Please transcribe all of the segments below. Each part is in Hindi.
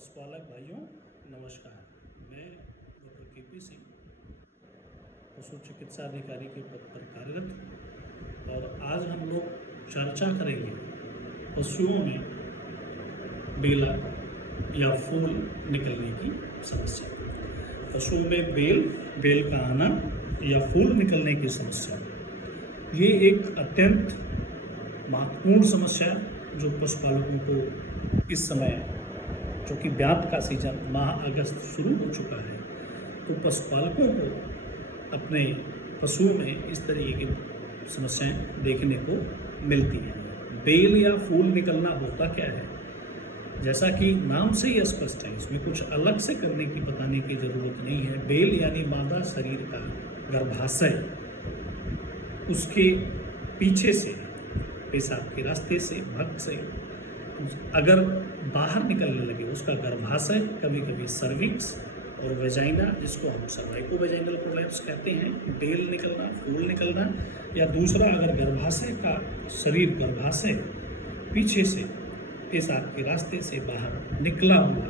पशुपालक भाइयों नमस्कार। मैं डॉक्टर के.पी. सिंह पशु चिकित्सा अधिकारी के पद पर कार्यरत, और आज हम लोग चर्चा करेंगे पशुओं में बेला या फूल निकलने की समस्या। पशुओं में बेल का आना या फूल निकलने की समस्या, ये एक अत्यंत महत्वपूर्ण समस्या है जो पशुपालकों को इस समय, जो कि ब्यात का सीजन माह अगस्त शुरू हो चुका है, तो पशुपालकों को अपने पशुओं में इस तरीके की समस्याएं देखने को मिलती हैं। बेल या फूल निकलना होता क्या है? जैसा कि नाम से ही स्पष्ट है, इसमें कुछ अलग से करने की बताने की जरूरत नहीं है। बेल यानी मादा शरीर का गर्भाशय, उसके पीछे से पेशाब के रास्ते से, भक्त से अगर बाहर निकलने लगे उसका गर्भाशय, कभी कभी सर्विक्स और वेजाइना, जिसको हम सर्वाइकोवेजाइनल प्रोलैप्स कहते हैं, बेल निकलना, फूल निकलना, या दूसरा अगर गर्भाशय का शरीर, गर्भाशय पीछे से पेशाब के रास्ते से बाहर निकला हुआ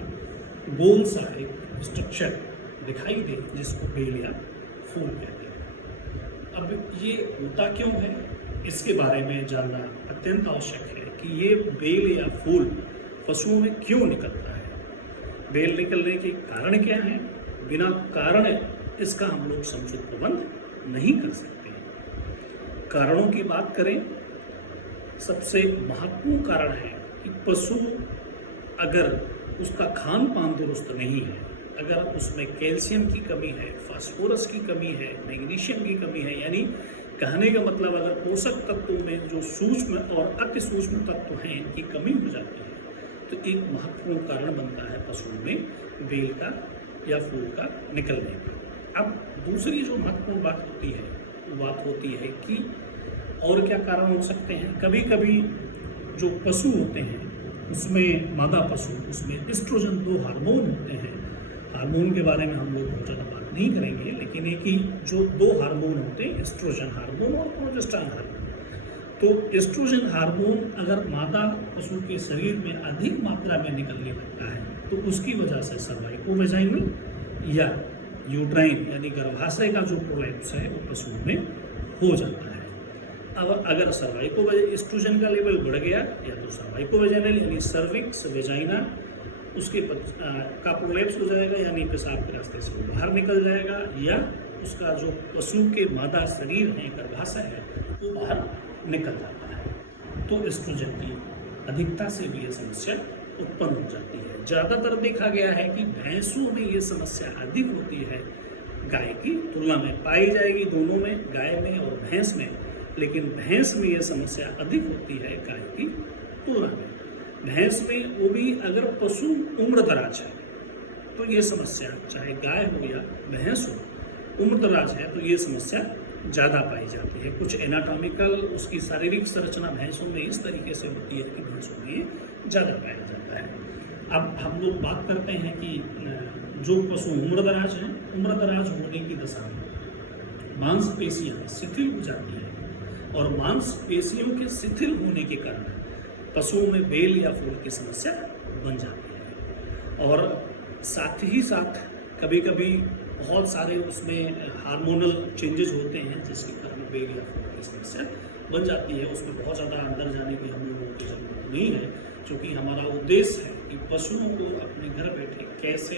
गोल सा एक स्ट्रक्चर दिखाई दे, जिसको बेल या फूल कहते हैं। अब ये होता क्यों है, इसके बारे में जानना अत्यंत आवश्यक है कि ये बेल या फूल पशुओं में क्यों निकलता है। बेल निकलने के कारण क्या है? बिना कारण इसका हम लोग समुचित प्रबंध नहीं कर सकते। कारणों की बात करें, सबसे महत्वपूर्ण कारण है कि पशु अगर उसका खान पान दुरुस्त नहीं है, अगर उसमें कैल्शियम की कमी है, फास्फोरस की कमी है, मैग्नीशियम की कमी है, यानी कहने का मतलब अगर पोषक तत्वों में जो सूक्ष्म और अति सूक्ष्म तत्व हैं इनकी कमी हो जाती है, तो एक महत्वपूर्ण कारण बनता है पशुओं में बेल का या फूल का निकलने का। अब दूसरी जो महत्वपूर्ण बात होती है वो बात होती है कि और क्या कारण हो सकते हैं। कभी कभी जो पशु होते हैं उसमें, मादा पशु, उसमें एस्ट्रोजन 2 हार्मोन होते हैं। हार्मोन के बारे में हम लोग बहुत ज़्यादा बात नहीं करेंगे, लेकिन एक ही जो 2 हार्मोन होते हैं, एस्ट्रोजन हार्मोन और प्रोजेस्टेरोन हार्मोन। तो एस्ट्रोजन हार्मोन अगर मादा पशु के शरीर में अधिक मात्रा में निकलने लगता है, तो उसकी वजह से सर्वाइकोवेजाइनल या यूट्राइन यानी गर्भाशय का जो प्रोलैप्स है वो पशुओं में हो जाता है। अब अगर सर्वाइकोवेजाइनल एस्ट्रोजन का लेवल बढ़ गया, या तो सर्वाइकोवेजाइनल यानी सर्विक्स, वेजाइना उसके का प्रोलैप्स हो जाएगा, यानी पेशाब के रास्ते से वो बाहर निकल जाएगा, या उसका जो पशु के मादा शरीर है, गर्भाशय है, वो बाहर निकल जाता है। तो एस्ट्रोजन की अधिकता से भी ये समस्या उत्पन्न हो जाती है। ज़्यादातर देखा गया है कि भैंसों में ये समस्या अधिक होती है गाय की तुलना में, पाई जाएगी दोनों में, गाय में और भैंस में, लेकिन भैंस में ये समस्या अधिक होती है गाय की तुलना में। भैंस में वो भी अगर पशु उम्रदराज है तो ये समस्या, चाहे गाय हो या भैंस हो, उम्रदराज है तो ये समस्या ज़्यादा पाई जाती है। कुछ एनाटॉमिकल उसकी शारीरिक संरचना भैंसों में इस तरीके से होती है कि भैंसों में ये ज़्यादा पाया जाता है। अब हम लोग बात करते हैं कि जो पशु उम्रदराज हैं, उम्रदराज होने की दशा में मांसपेशियाँ शिथिल हो जाती हैं, और मांसपेशियों के शिथिल होने के कारण पशुओं में बेल या फूल की समस्या बन जाती है। और साथ ही साथ कभी कभी बहुत सारे उसमें हार्मोनल चेंजेस होते हैं जिसके कारण बेल या फूल की समस्या बन जाती है। उसमें बहुत ज़्यादा अंदर जाने की हम लोगों की जरूरत नहीं है, क्योंकि हमारा उद्देश्य है कि पशुओं को अपने घर बैठे कैसे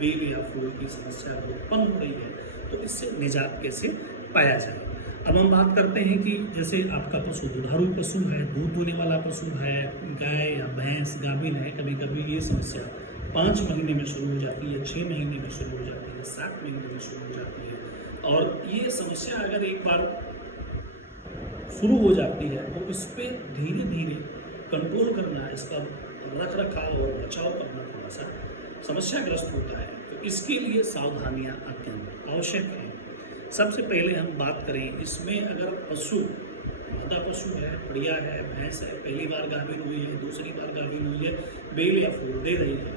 बेल या फूल की समस्या उत्पन्न हो रही है, तो इससे निजात कैसे पाया जाए। अब हम बात करते हैं कि जैसे आपका पशु दुधारू पशु है, दूध देने वाला पशु है, गाय या भैंस गाभिन है, कभी कभी ये समस्या 5 महीने में शुरू हो जाती है, 6 महीने में शुरू हो जाती है, 7 महीने में शुरू हो जाती है। और ये समस्या अगर एक बार शुरू हो जाती है तो इस पर धीरे धीरे कंट्रोल करना, इसका रख रखाव और बचाव करना थोड़ा सा समस्याग्रस्त होता है। तो इसके लिए सावधानियां अत्यंत आवश्यक है। सबसे पहले हम बात करें, इसमें अगर पशु, मादा पशु है, बढ़िया है, भैंस है, पहली बार गाभिन हुई है, दूसरी बार गाभिन हुई है, बेल या फूल दे रही है,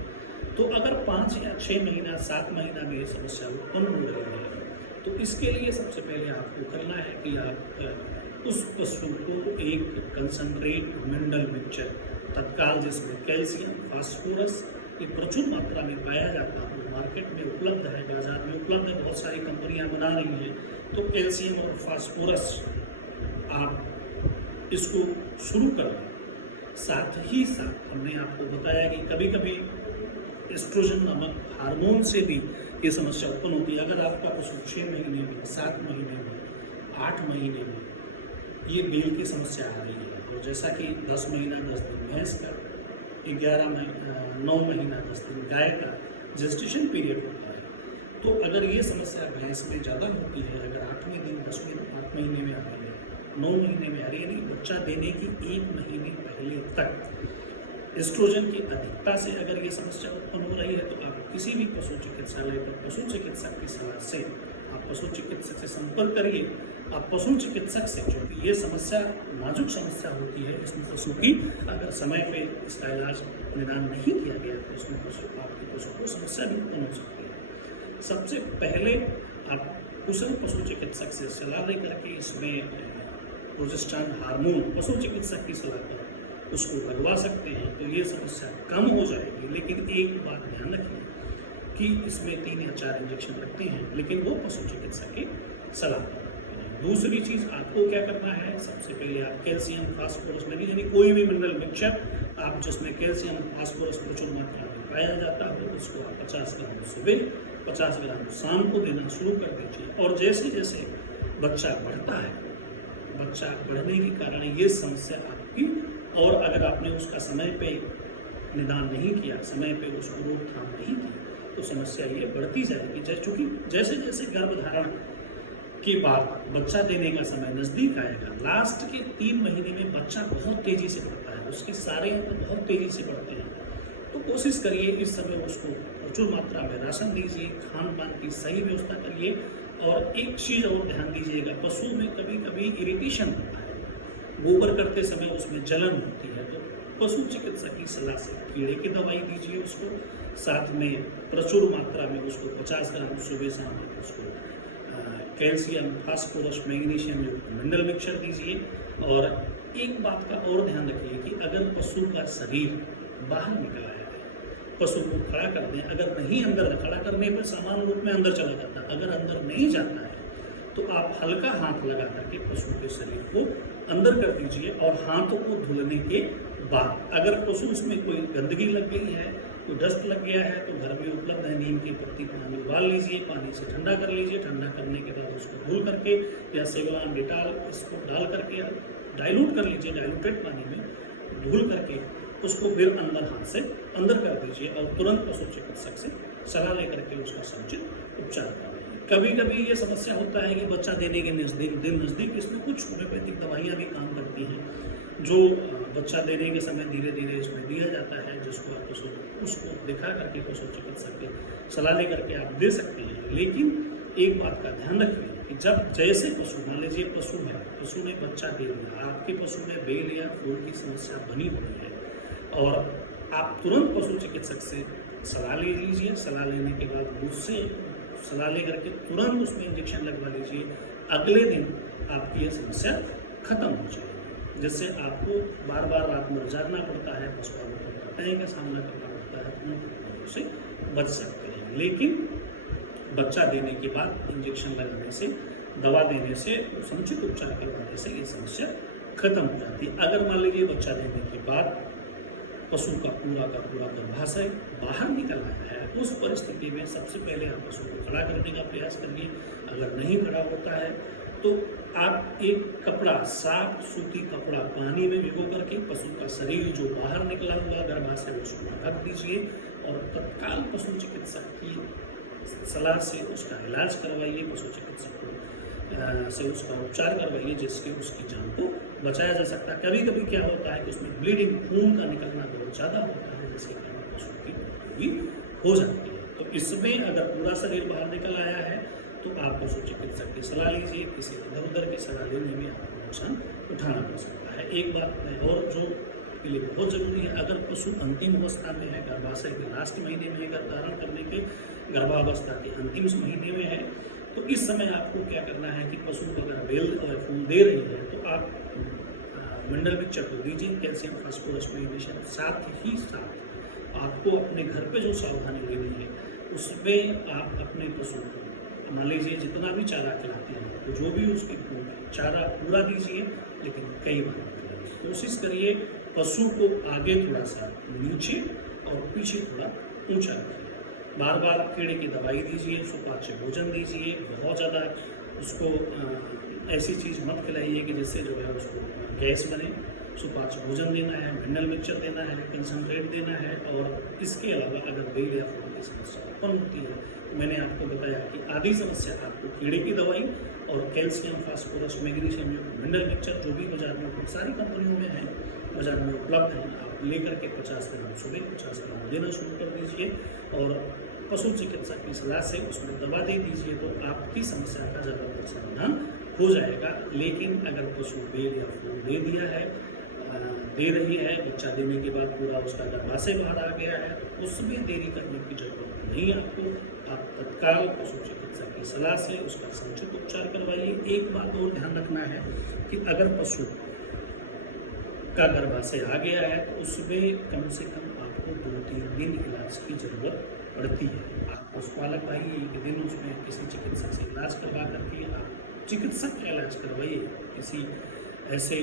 तो अगर 5 या 6 महीना, 7 महीना में ये समस्या उत्पन्न हो रही है, तो इसके लिए सबसे पहले आपको करना है कि आप उस पशु को एक कंसंट्रेट मिनरल मिक्सचर तत्काल, जिसमें कैल्शियम, फास्फोरस, ये प्रचुर मात्रा में पाया जाता है, मार्केट में उपलब्ध है, बाजार में उपलब्ध है, बहुत सारी कंपनियां बना रही हैं। तो कैल्शियम और फास्फोरस आप इसको शुरू कर दें। साथ ही साथ हमने आपको बताया कि कभी कभी एस्ट्रोजन नामक हार्मोन से भी ये समस्या उत्पन्न होती है। अगर आपका पशु 6 महीने में, 7 महीने में, 8 महीने में ये बेल की समस्या आ रही है, और जैसा कि 10 महीना 10 दिन भैंस का, 9 महीना 10 दिन गाय का जेस्टेशन पीरियड होता है, तो अगर ये समस्या भैंस में ज़्यादा होती है, अगर 8वें दिन 8 महीने में आ रही है, 9 महीने में आ रही है, यानी बच्चा देने की 1 महीने पहले तक एस्ट्रोजन की अधिकता से अगर ये समस्या उत्पन्न हो रही है, तो आप किसी भी पशु चिकित्सालय पर पशु चिकित्सक की सलाह से आप पशु चिकित्सक से संपर्क करिए। आप पशु चिकित्सक से, क्योंकि ये समस्या नाजुक समस्या होती है, इसमें पशु की अगर समय पे इसका इलाज निदान नहीं किया गया तो इसमें आपके पशु को समस्या भी उत्पन्न हो सकती है। सबसे पहले आप कुशल पशु चिकित्सक से सलाह लेकर के इसमें प्रोजेस्टेरॉन हार्मोन पशु चिकित्सक की सलाह पर उसको लगवा सकते हैं, तो ये समस्या कम हो जाएगी। लेकिन एक बात ध्यान रखिए कि इसमें 3 या 4 इंजेक्शन लगते हैं, लेकिन वो पशु चिकित्सक की सलाह पर। दूसरी चीज़ आपको क्या करना है, सबसे पहले आप कैल्शियम फास्फोरस में, यानी कोई भी मिनरल मिक्सचर आप जिसमें कैल्शियम फास्फोरस प्रचुर मात्रा में पाया जाता है, उसको आप 50 ग्राम सुबह 50 ग्राम शाम को देना शुरू कर दीजिए। और जैसे जैसे बच्चा बढ़ता है, बच्चा बढ़ने के कारण ये समस्या आपकी, और अगर आपने उसका समय पे निदान नहीं किया, समय पे उसको रोकथाम नहीं की, तो समस्या ये बढ़ती जाएगी। चूँकि जैसे जैसे गर्भधारण के बाद बच्चा देने का समय नज़दीक आएगा, लास्ट के 3 महीने में बच्चा बहुत तेज़ी से बढ़ता है, उसके सारे अंग बहुत तेज़ी से बढ़ते हैं। तो कोशिश करिए इस समय उसको प्रचुर मात्रा में राशन दीजिए, खान पान की सही व्यवस्था करिए। और एक चीज़ और ध्यान दीजिएगा, पशु में कभी कभी इरिटेशन होता है, गोबर करते समय उसमें जलन होती है, तो पशु चिकित्सक की सलाह से कीड़े की दवाई दीजिए उसको, साथ में प्रचुर मात्रा में उसको 50 ग्राम सुबह शाम उसको calcium phosphorus magnesium mineral mixture दीजिए। और एक बात का और ध्यान रखिए कि अगर पशु का शरीर बाहर निकल आया है, पशु को खड़ा कर दें, अगर नहीं अंदर, खड़ा करने पर सामान्य रूप में अंदर चला जाता है, अगर अंदर नहीं जाता है तो आप हल्का हाथ लगा करके पशु के शरीर को अंदर कर दीजिए। और हाथों को धुलने के बाद अगर पशु उसमें कोई गंदगी लग गई है, कोई डस्ट लग गया है, तो घर में उपलब्ध है नीम की पत्ती, पानी उबाल लीजिए, पानी से ठंडा कर लीजिए, ठंडा करने के बाद उसको धुल करके या सेवलान डिटॉल इसको डाल करके डाइल्यूट कर लीजिए, डाइल्यूटेड पानी में धुल करके उसको फिर अंदर हाथ से अंदर कर दीजिए और तुरंत पशु चिकित्सक से सलाह लेकर के उसका समुचित उपचार करें। कभी कभी ये समस्या होता है कि बच्चा देने के नज़दीक इसमें कुछ होम्योपैथिक दवाइयाँ भी काम करती हैं, जो बच्चा देने के समय धीरे धीरे इसमें दिया जाता है, जिसको आप उसको दिखा करके पशु चिकित्सक की सलाह लेकर के आप दे सकते हैं। लेकिन एक बात का ध्यान रखिए कि जब जैसे पशु, मान लीजिए पशु ने बच्चा दे दिया, आपके पशु में बेल या फूल की समस्या बनी हुई है, और आप तुरंत पशु चिकित्सक से सलाह ले लीजिए। सलाह लेने के बाद मुझसे सलाह लेकर के तुरंत उसमें इंजेक्शन लगवा लीजिए। अगले दिन आपकी यह समस्या खत्म हो जाएगी, जिससे आपको बार बार रात में जागना पड़ता है, पशुओं को कठिनाई का सामना करना पड़ता है, उन कठिनाइयों से बच सकते हैं। लेकिन बच्चा देने के बाद इंजेक्शन लगाने से, दवा देने से, समुचित उपचार करवाने से ये समस्या खत्म हो जाती है। अगर मान लीजिए बच्चा देने के बाद पशु का पूरा गर्भाशय बाहर निकल आया है, उस परिस्थिति में सबसे पहले आप पशु को खड़ा करने का प्रयास करिए। अगर नहीं खड़ा होता है तो आप एक कपड़ा, साफ सूती कपड़ा पानी में भिगो करके पशु का शरीर जो बाहर निकला हुआ गर्भाशय उसको ढक दीजिए और तत्काल पशु चिकित्सक की सलाह से उसका इलाज करवाइए, पशु चिकित्सक को से उसका उपचार करवाइए, जिससे उसकी जान को बचाया जा सकता है। कभी कभी क्या होता है कि उसमें ब्लीडिंग, खून का निकलना बहुत ज़्यादा होता है, जिसके कारण पशु की मृत्यु भी हो जाती है। तो इसमें अगर पूरा शरीर बाहर निकल आया है तो आप पशु चिकित्सक की सलाह लीजिए। किसी इधर उधर की सलाह लेने में आपको नुकसान उठाना पड़ सकता है। एक बात और जो के लिए बहुत ज़रूरी है, अगर पशु अंतिम अवस्था में है, गर्भाशय के लास्ट महीने में है, गर्भधारण करने के गर्भावस्था के अंतिम महीने में है, तो इस समय आपको क्या करना है कि पशु अगर बेल और फूल दे रही है तो आप मिनरल मिक्सचर को दीजिए, कैल्शियम फास्फोरस मैग्नीशियम, साथ ही साथ आपको अपने घर पे जो सावधानी लेनी है उसमें आप अपने पशु को मान लीजिए जितना भी चारा खिलाते हैं तो जो भी उसके चारा पूरा दीजिए, लेकिन कई बार खिलाइए। कोशिश करिए पशु को आगे थोड़ा सा नीचे और पीछे थोड़ा ऊंचा रखिए। बार बार कीड़े की दवाई दीजिए, सुपाच्य भोजन दीजिए। बहुत ज़्यादा उसको ऐसी चीज़ मत खिलाइए कि जिससे जो है उसको गैस बने। सुपाच्य भोजन देना है, मिनरल मिक्सचर देना है, कंसनट्रेट देना है। और इसके अलावा अगर बेल या फूल की समस्या उत्पन्न होती है तो मैंने आपको बताया कि आधी समस्या आपको कीड़े की दवाई और calcium, phosphorus, magnesium mineral mixture जो भी बाजार में सारी कंपनियों में है, बाजार में उपलब्ध है, आप लेकर के 50 ग्राम सुबह 50 ग्राम देना शुरू कर दीजिए और पशु चिकित्सक की सलाह से उसमें दवा दे दीजिए तो आपकी समस्या का ज़्यादातर समाधान हो जाएगा। लेकिन अगर पशु बेल या फूल दे दिया है, दे रही है, बच्चा देने के बाद पूरा उसका गर्भाशय बाहर आ गया है, तो उसमें देरी करने की जरूरत नहीं है आपको। आप तत्काल पशु चिकित्सक की सलाह से उसका समुचित उपचार करवाइए। एक बात और ध्यान रखना है कि अगर पशु का गर्भाशय आ गया है तो उसमें कम से कम आपको 2-3 दिन इलाज की जरूरत पड़ती है। आप पशुपालक भाई एक दिन उसमें किसी चिकित्सक से इलाज करवा करके आप चिकित्सक का इलाज करवाइए। किसी ऐसे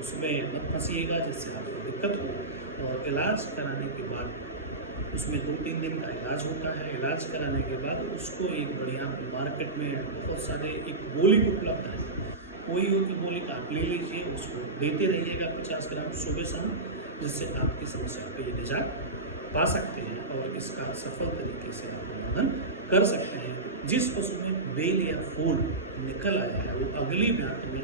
उसमें मत फंसिएगा जिससे आपको दिक्कत हो। और इलाज कराने के बाद उसमें 2-3 दिन का इलाज होता है। इलाज कराने के बाद उसको एक बढ़िया मार्केट में बहुत सारे एक गोली उपलब्ध है, कोई हो कि गोली आप ले लीजिए, उसको देते रहिएगा 50 ग्राम सुबह शाम, जिससे आपकी समस्या पे ये निजात पा सकते हैं और इसका सफल तरीके से आप समाधान कर सकते हैं। जिस पशु में बेल या फूल निकल आया है वो अगली ब्यात में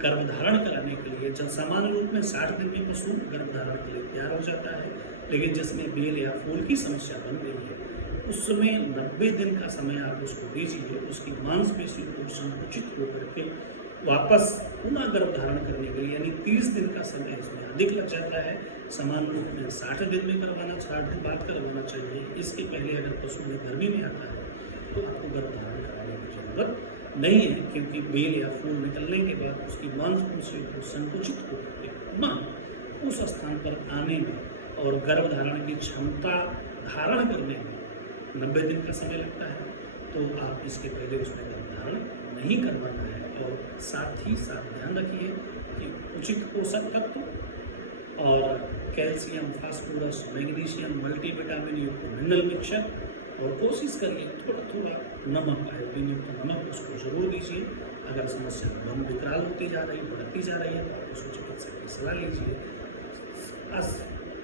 गर्भधारण कराने के लिए, जब सामान्य रूप में 60 दिन में पशु गर्भधारण के लिए तैयार हो जाता है, लेकिन जिसमें बेल या फूल की समस्या बन गई है उसमें 90 दिन का समय आप उसको दीजिए। उसकी मांसपेशी को संकुचित होकर के वापस पुनः गर्भधारण करने के लिए यानी 30 दिन का समय इसमें अधिक लग जाता है। सामान्य रूप में 60 दिन में करवाना, 60 दिन बाद करवाना चाहिए। इसके पहले अगर पशु में गर्मी में आता है तो आपको गर्भधारण कराने की जरूरत नहीं है, क्योंकि बेल या फूल निकलने के बाद उसकी मांसपेशियों को संकुचित होकर पुनः उस स्थान पर आने में और गर्भधारण की क्षमता धारण करने में 90 दिन का समय लगता है। तो आप इसके पहले उसमें गर्भधारण नहीं करवाना है। और साथ ही साथ ध्यान रखिए कि उचित पोषक तत्व और कैल्शियम, फास्फोरस, मैग्नीशियम, मल्टीविटामिन युक्त मिनरल मिक्सचर और कोशिश करिए थोड़ा थोड़ा नमक, आयोडीन युक्त नमक उसको जरूर दीजिए। अगर समस्या बहुत विकराल होती जा रही, बढ़ती जा रही है तो आप पशु चिकित्सक की सलाह लीजिए।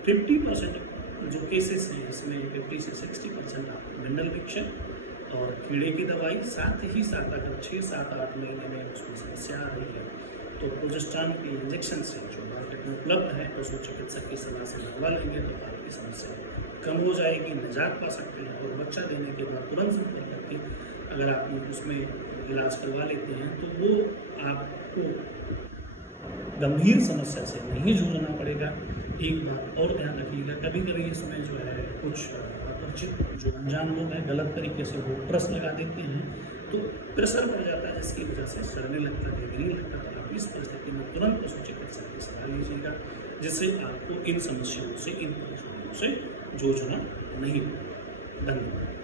50% जो केसेस हैं इसमें 50 से 60% आप मिनरल मिक्सचर और कीड़े की दवाई, साथ ही साथ अगर 6-7-8 महीने में उसमें समस्या आ रही है तो प्रोजेस्टेरॉन के इंजेक्शन से जो मार्केट में उपलब्ध है पशु चिकित्सक की सलाह से लगवा लेंगे तो आपकी समस्या कम हो जाएगी, निजात पा सकते हैं। और बच्चा देने के बाद तुरंत संपर्क करके अगर आप उसमें इलाज करवा लेते हैं तो वो आपको गंभीर समस्या से नहीं जूझना पड़ेगा। एक बात और ध्यान रखिएगा, कभी कभी इसमें जो है कुछ अपरिचित जो अनजान लोग हैं गलत तरीके से वो प्रेस लगा देते हैं तो प्रेशर बढ़ जाता है, जिसकी वजह से सड़ने लगता है, गिरने लगता है। आप इस परिस्थिति में तुरंत पशु चिकित्सक की सलाह लीजिएगा, जिससे आपको इन समस्याओं से, इन परेशानियों से जूझना नहीं होगा। धन्यवाद।